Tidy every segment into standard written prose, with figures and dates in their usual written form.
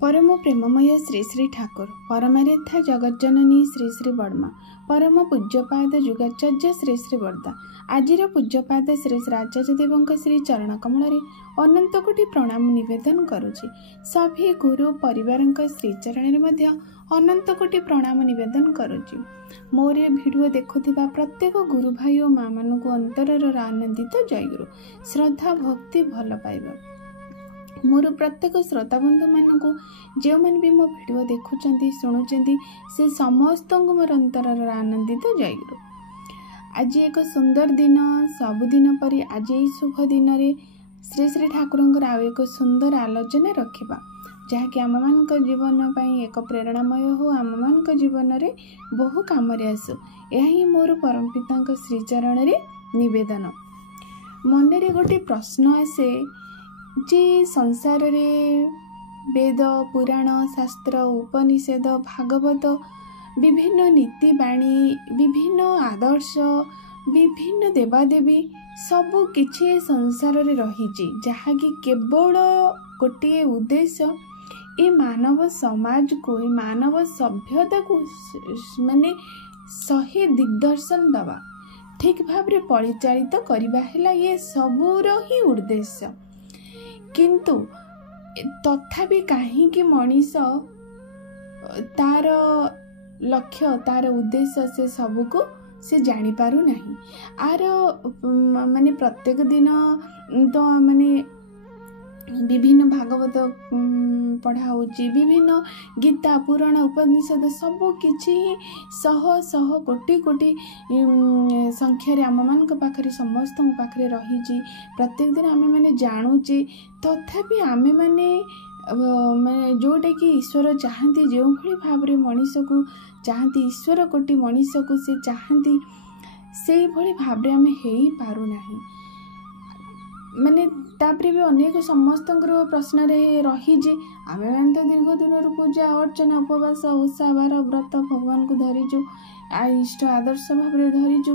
परम प्रेममय श्री श्री ठाकुर परमारेथा जगज्जननी श्री श्री बर्मा परम पूज्यपाद जुगाचार्य श्री श्री बर्दा आजिर पूज्यपाद श्री श्री आचार्य देवଙ୍କ श्री चरण कमल अनंत कोटि प्रणाम निवेदन करुछि। सभी गुरु परिवार श्रीचरण में अनंत कोटि प्रणाम निवेदन करुछि। मोर वीडियो देखुथिबा प्रत्येक गुरु भाई और माँ मानक अंतरर आनंदित जय गुरु श्रद्धा भक्ति भल पाइबा। मोर प्रत्येक श्रोता बंधु मानक जो मैंने भी मो वीडियो देखुंट शुणुंट से समस्त मोर अंतरर आनंदित जय गुरु। आज एक सुंदर दिन सबुदिन परी आज यही शुभ दिन रे श्री श्री ठाकुर आउ एक सुंदर आलोचना रखा जहाँकि आम मान जीवन पाई एक प्रेरणामय हो आम मान जीवन रे बहु काम आसु। यही मोर परम पिता श्रीचरण रे निवेदन। मन रे गोटे प्रश्न आसे जे संसार रे वेद पुराण शास्त्र उपनिषद भागवत विभिन्न नीति बाणी विभिन्न आदर्श विभिन्न देवादेवी सबु किछि संसार रे रहिछि जहाँकि केवल गोटे उद्देश्य ए मानव समाज को ए मानव सभ्यता को माने सही दिग्दर्शन दवा ठीक भाव रे परिचालित करबा हैला ये सबूर ही उद्देश्य। किंतु तथापि कहीं मनीष तार लक्ष्य तार उद्देश्य से सबको से जानी पारु नहीं। आर माने प्रत्येक दिन तो माने विभिन्न भागवत पढ़ा होची विभिन्न गीता पुराण उपनिषद सबु किछि शह शह कोटि कोटि संख्यारे आम मान पाखरे समस्त पाखरे रही प्रत्येक दिन आमे माने जानुचे तथापि आमे माने जोटा कि ईश्वर चाहती जो भली भाव रे मनीष को चाहती ईश्वर कोटि मनीष को से चाहती से भली भाव रे आमे हेई पारु नाही। माने तापरे भी अनेक समस्त प्रश्न रही आम मैंने तो दीर्घ दिन पूजा अर्चना उपवास ओषा बार व्रत भगवान को धरीचु इष्ट आदर्श भाव में धरीचु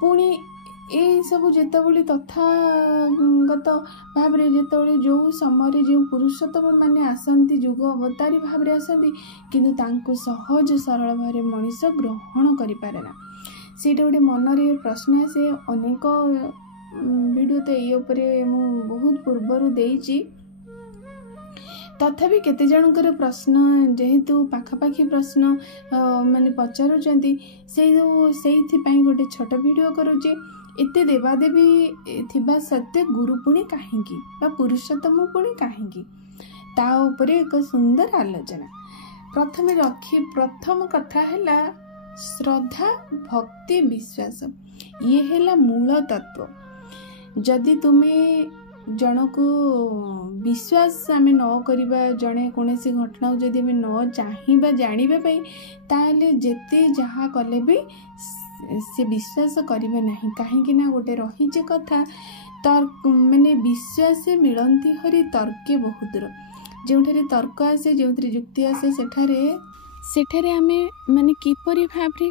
पुणी ये सब जितेबले तथागत भाव में जितेबले जो समय जो पुरुषोत्तम मैंने आसती जुग अवतारी भाव में आसती किंतु तांको सहज सरल भाव में मनीष ग्रहण करेना से गोटे मनरे प्रश्न आसे। अनेक वीडियो तो ये बहुत पूर्वर देइछि तथापि केते जनकर प्रश्न जेहेतु पाखापाखी प्रश्न माने पचारुचंती से गोटे छोट वीडियो करुचे। एते देवादेवी थिबा सत्य गुरु पुणी काहींकी बा पुरुषोत्तम पुणी काहींकी ता उपरे एक सुंदर आलोचना प्रथम कथा हैला श्रद्धा भक्ति विश्वास ये हैला मूल तत्व। जदि तुम्हें जन को विश्वास आम न करवा जड़े कौन सी घटना को जदि न चाहिए जानिबा पई ताले जेते जहाँ कले भी से विश्वास करिबा नहीं कहीं ना गोटे रही कथा तर्क माने विश्वास मिलती हरि तर्के बहुत दूर जो तर्क आसे जो युक्ति आसे सेठारे आमे माने किपरि भाव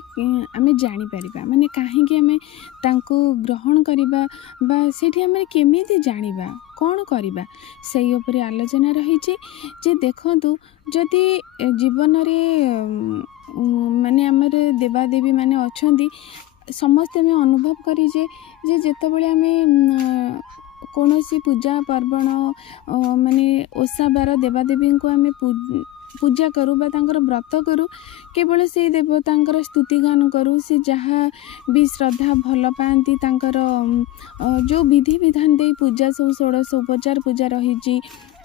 आमे जानी परिबा माने काहेकि आमे तांको ग्रहण करिबा बा सेठी आमे केमिति जानिबा कौन करिबा सेई उपरे आलोचना रही जे देखंतु जदि जीवन रे माने आमर देवादेवी माने अछंती समस्त में अनुभव करी जे जेतेबेले आमे कौनसी पूजा पर्वण माने ओषा बार देवादेवी को आमे पूजा करूँ बा तांकर व्रत करूँ केवल से देवतांकर स्तुति गान करूँ से जहाँ भी श्रद्धा भल पाती तांकर जो विधि विधान दे पूजा सब 16 उपचार पूजा रही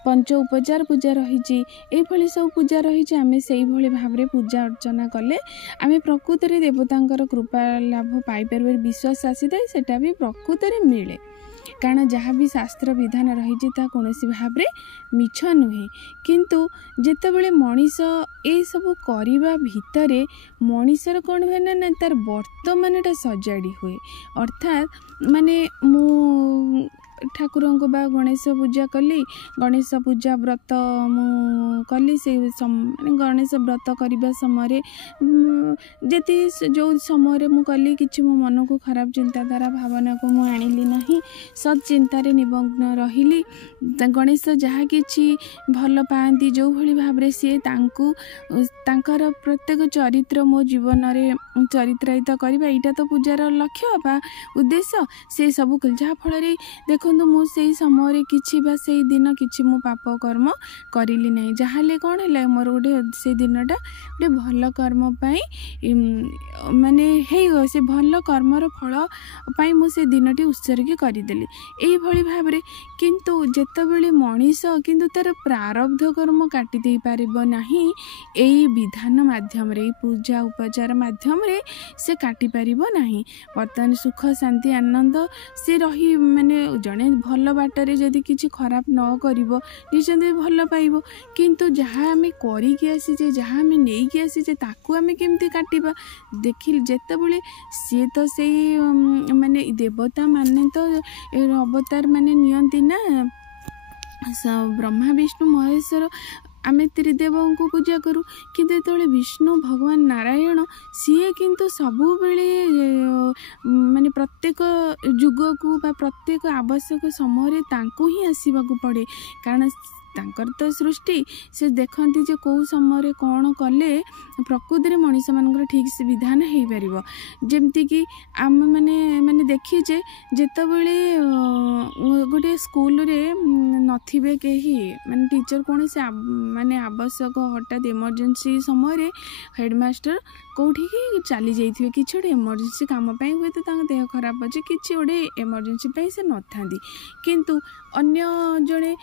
पंच उपचार पूजा रही ये सब पूजा रही आम से भाव में पूजा अर्चना कले आम प्रकृत में देवतांकर कृपा लाभ पाइपर विश्वास आसी थाए सेटा भी प्रकृत में मिले कारण जहाँ भी शास्त्र विधान रही कौन भाव में मिछ नुहे। किंतु जेतेबेले मनीष ए सब करने भितर मनीषर कौन हुए ना तार वर्तमानटा सजाड़ी हुए अर्थात माने मु ठाकुर को बा गणेश पूजा कली गणेश पूजा व्रत मु कली से माने गणेश व्रत करने समय जी जो समय मु कली कि मो मन को खराब चिंताधारा भावना को मु आनिली नहीं सत् चिंतार निमग्न रही गणेश जहाँ कि भल पाती जो भली भाव में सी तांकर प्रत्येक चरित्र मो जीवन में चरित्रायित करवा यहाँ तो पूजार लक्ष्य बा उद्देश्य से सब जहाँफल देखो मुझे समय कि दिन कि मो पाप कर्म करी ना जहाँ कौन है मोर गोटे से दिनटा गोटे भल कर्म माने से भल कर्मर फल पाई मुझे दिनटी उत्सर्ग करदेली यही भाव में किंतु जेतबेले मनीष किंतु तार प्रारब्ध कर्म काटी दे पारिबो नाही एई विधान माध्यम रे पूजा उपचार माध्यम रे से काटी पारिबो नाही वर्तमान सुख शांति आनंद से रही माने जने भल बाटरे जदि किछि खराब न करिवो निश्चित भल पाइबो किंतु जहाँ आमे करी के आसी जे जहाँ आमे नेई के आसी जे ताकू आमे केमती काटिबा देखिल जेतबेले से तो से माने देवता माने तो अवतार माने नियंती ना ब्रह्मा विष्णु महेश्वर आमे त्रिदेव को पूजा करूँ किंतु जो विष्णु भगवान नारायण सीए किंतु सबु बेले माने प्रत्येक जुग को बा प्रत्येक आवश्यक समय तांको ही आसवाक पड़े कारण तांकर तो सृष्टि से देखती जे कौ समय कौन कले प्रकृति मनीष मान ठीक से विधान हो पार जमती कि आम मैंने माने देखीचे जितेबले गोटे स्कूल रे नथिबे कही माने टीचर कौन से माने आवश्यक हठात इमरजेंसी समय हेडमास्टर कौटी की चली जाइए कि गोटे इमरजेंसी कम हुए तो देह खराब अच्छे कि गोटे इमरजेंसी से न था किंतु अन्य जड़े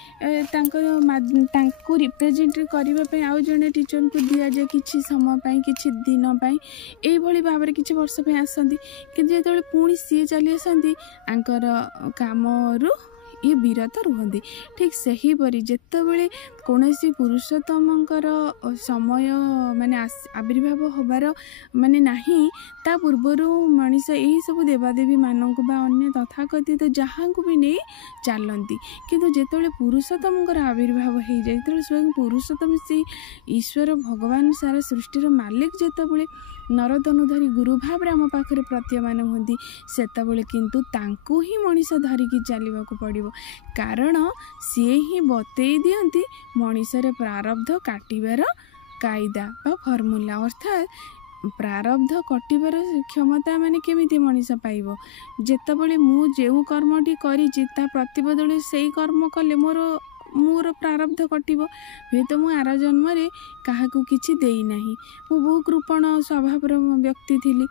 रिप्रेजेंट करने आउ जड़े टीचर को दि जाए कि समय कि दिन यही भाव में किसी वर्ष आसती कि जो पुणी सी चली आसती आंकर काम ये विरत रुहंती ठीक सही परी जेतबेले कौनसी पुरुषोत्तमंकर समय माने आविर्भाव होबार माने नाही ता पूर्वर मनीष यही सब देवादेवी मानक बा अन्य तथाकथित जहाँ को भी नहीं चलती किंतु जेतबेले पुरुषोत्तमंकर आविर्भाव हो जाए स्वयं पुरुषोत्तम से ईश्वर भगवान सारा सृष्टिर मालिक जेतबेले नरतनु धरी गुरु भाव आम पाखे प्रतीयमान होती सेतबेले किंतु तांको ही मनीष धरिकी चलवाक पड़ो कारण सी ही बतई दियंती मनीषर प्रारब्ध काटिबार कायदा बा फर्मुला अर्थात प्रारब्ध कटिबार क्षमता माने केमिति मनीष पाइबो जेतबेले मु जेउ कर्मटी करिछि ता प्रतिबदले सेही कर्म कले मोर प्रारब्ध कटिबो हे तो मु आर जन्म रे काहाकू किछि देई नाही मु बहु कृपण स्वभाव व्यक्ति थिली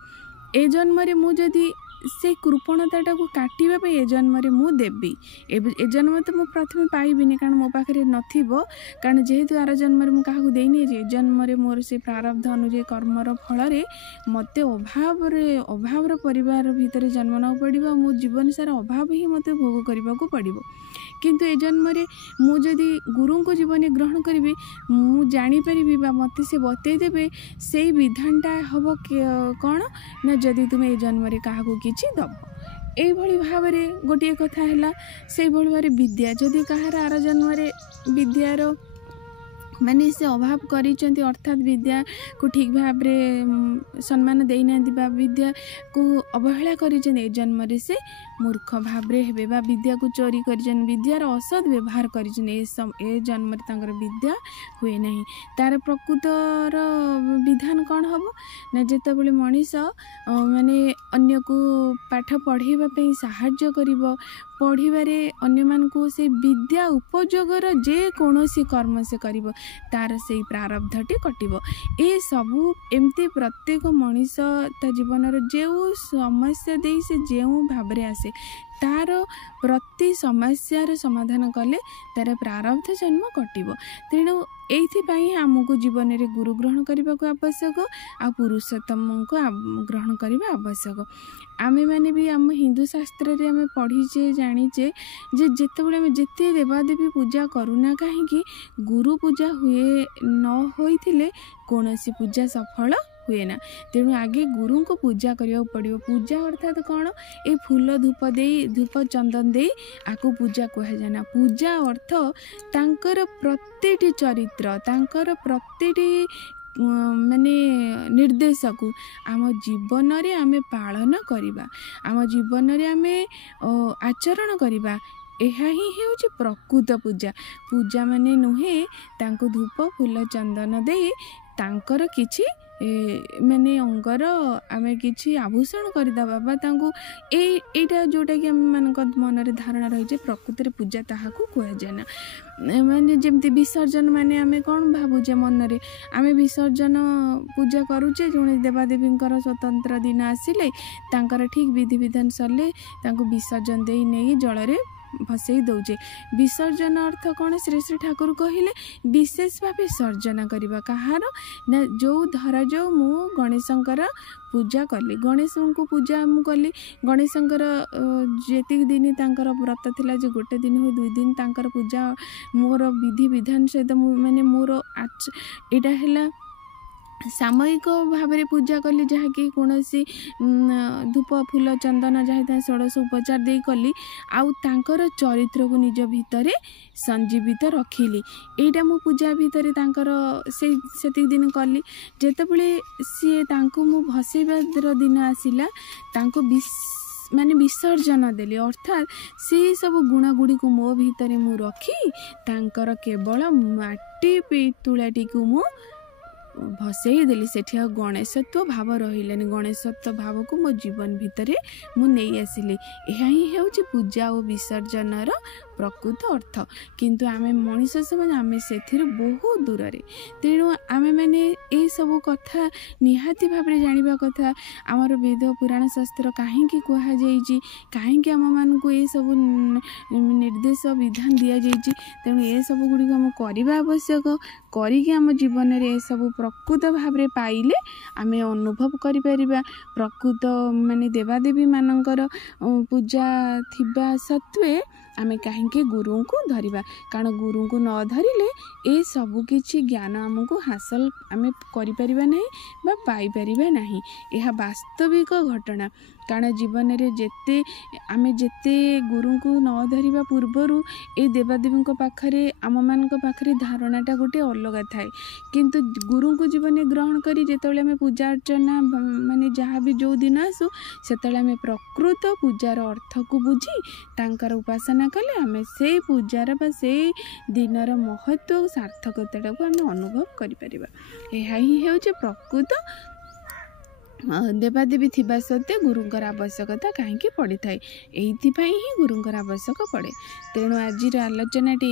ए जन्म रे मु जदि से कृपणता को काटिबा ए जन्म रे मु देबी ए जन्म तो मु प्रथम पाइबिनी कारण मो पाखे नथिबो कारण जेहेतु आर जन्म रे मु काहाकू देइनी ए जन्म रे मोर से प्रारब्ध अनुଯାयी कर्मर फल रे मते अभाव परिवार भितर जन्म न पड़िबो मो जीवन सारा अभाव ही मते भोग करबा को पड़िबो किंतु ए जन्म रे मु जदि गुरु को जीवन ग्रहण करी मु जानी परिबी बा मते से बतई देबे सेही विधानटा हबो कौन ना जदि तुम ए जन्म रे काहाकू किछि दब एभली भाव में गोटे कथा है से भाव विद्या जदि कहार आर जन्म विद्यार माने से अभाव करिसेंती अर्थात विद्या को ठीक भाव रे सम्मान देना विद्या को अवहेला करिसेंती ए जन्म रे से मूर्ख भाव रे हेबे बा विद्या को चोरी करिसेंती विद्यार असद व्यवहार करिसेंती ए जन्म रे तांकर विद्या हुए नहीं तार प्रकृतर विधान कौन हम ना जेतेबेले मनीष माने अन्य को पाठ पढ़ाइबा पई सहाय्य करिवो पढ़िबारे अन्य मान को से विद्या उपयोगर जे कौनसी कर्म से करिवो तार से प्रारब्धटी कटिबो ए सबू एमती प्रत्येक मनीष ता जीवन जो समस्या दे से जो भाव रे आसे तार प्रति समस्यार समाधान कले तार प्रारब्ध जन्म कटिबो तेणु एइथिपाई आमको जीवन रे गुरु ग्रहण करने को आवश्यक आ पुरुषोत्तम को ग्रहण करने आवश्यक आमे माने भी आम हिंदू शास्त्र रे आमे पढ़ीचे जानीचे जे जेतेबेले आमे जेते देवादेवी पूजा करूना कहीं गुरु पूजा हुए न होइथिले कोनोसी पूजा सफल हुए ना। तेणु आगे गुरु को पूजा करने पड़ो। पूजा अर्थात कौन, ये फूल धूप दे धूप चंदन दे आकु पूजा कह जाना। पूजा अर्थ तांकर प्रत्येकटी चरित्र, तांकर प्रत्येकटी माने निर्देश को आम जीवन रे आमे पालन करिबा, आम जीवन रे आमे आचरण करिबा। ଏହା ହିଁ ହେଉଛି ପ୍ରକୃତ ପୂଜା। ପୂଜା ମାନେ ନୁହେଁ ତାଙ୍କୁ ଧୂପ ଫୁଲ ଚନ୍ଦନ ଦେଇ ତାଙ୍କର କିଛି ମାନେ ଅଙ୍ଗର ଆମେ କିଛି ଆଭୂଷଣ କରିଦେବା ବା ତାଙ୍କୁ ଏଇଟା ଯେଉଁଟାକି ଆମମାନଙ୍କ ମନରେ ଧାରଣା ରହିଛି ପ୍ରକୃତରେ ପୂଜା ତାହାକୁ କୁହାଯାଏ ନା। ମାନେ ଯେମିତି ବିସର୍ଜନ ମାନେ ଆମେ କ'ଣ ଭାବୁଛେ ମନରେ, ଆମେ ବିସର୍ଜନ ପୂଜା କରୁଛେ ଜଣେ ଦେବାଦେବୀଙ୍କର ସ୍ୱତନ୍ତ୍ର ଦିନ ଆସିଲେ ତାଙ୍କର ଠିକ୍ ବିଧିବିଧାନ ସରିଲେ ତାଙ୍କୁ ବିସର୍ଜନ ଦେଇ ନେଇ ଜଳରେ भसई दौचे। विसर्जन अर्थ कौन, श्री श्री ठाकुर कहले विशेष भाव सर्जन करवा कहार ना। जो धरा जाऊ मु गणेशंकर पूजा कली, गणेश को पूजा मु कली, गणेशंकर जेति दिन तांकर व्रत थिला जे गोटे दिन हो 2 दिन तांकर पूजा मोर विधि विधान सहित माने मोर एटा हैला सामयिक भाव में पूजा कली, जहाँकि कौन धूप फूल चंदन जहाँ षोड़श उपचार दे कली आउ तांकर चरित्र को निज भितर संजीवित रखिली। एटा मो पूजा भितर तांकर से दिन कली। जेतेबेले सी तांको मु भसेबार दिन आसिला तांको माने विसर्जन देली, अर्थात से सब गुण गुड़ी को मो भितर मु रखी तांकर केवल माटी पितुलाटी को मु भसई देली। सेठी गणेशत्व भाव रहिलानी, गणेशत्व भाव को मो जीवन भितर मु नहीं आसिली। यह ही हेउची पूजा और विसर्जनर प्रकृत अर्थ। किंतु आमे मनीष समाज आमे सेथिर बहुत दूर रे। तेणु आमे माने ए सब कथा निहाती भाव रे जानिबा कथा। आमर वेद पुराण शास्त्र काहे की कहा जाईची, काहे की आम मान को ए सब निर्देश विधान दिया जाईची। तेणु ए सब गुडी को हम करबा आवश्यक, करी कि आम जीवन रे ए सब प्रकृत भाव रे पाइले आमे अनुभव करि परिबा। प्रकृत माने देवादेवी मानकर पूजा थिबा सत्वे आमे कहीं गुरु को धरिबा, कारण गुरु को न धरिले ए सबु किछि ज्ञान आमको हासिल आमे करि परिबा नहीं बा पाई परिबा नहीं। यह वास्तविक घटना। कारण जीवन रे जेते आमे जेते गुरु को न धरिबा पूर्वरु ए देवादेवी पाखरे आम मान पाखरे धारणाटा गोटे अलग थाए। किंतु गुरु को जीवन ग्रहण करी जेतेबेले आमे पूजा अर्चना माने जहाँ भी जो दिन आसु सेतेबेले आमे प्रकृत पूजार अर्थ को बुझी तांकर उपासना कले आमे से पूजार बा से दिनर महत्व सार्थकता को आमे अनुभव करि परिबा। एहा ही हेउचे प्रकृत देवादेवी थिबा सत्ते गुरुंकर आवश्यकता कहीं पड़ी थाए। एइथिपाई ही गुरुंकर आवश्यक पड़े। तेणु आज आलोचनाटी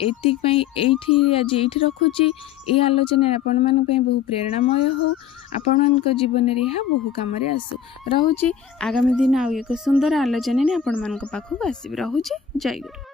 आज एठी रखुची। ए आलोचना आपण मान पई बहु प्रेरणामय हो, आपण मान जीवन रे यह बहु काम रे आसु। रहुची आगामी दिन आउ एक सुंदर आलोचना ने आपण मान पाखु आसी। रहुची। जय गुरु।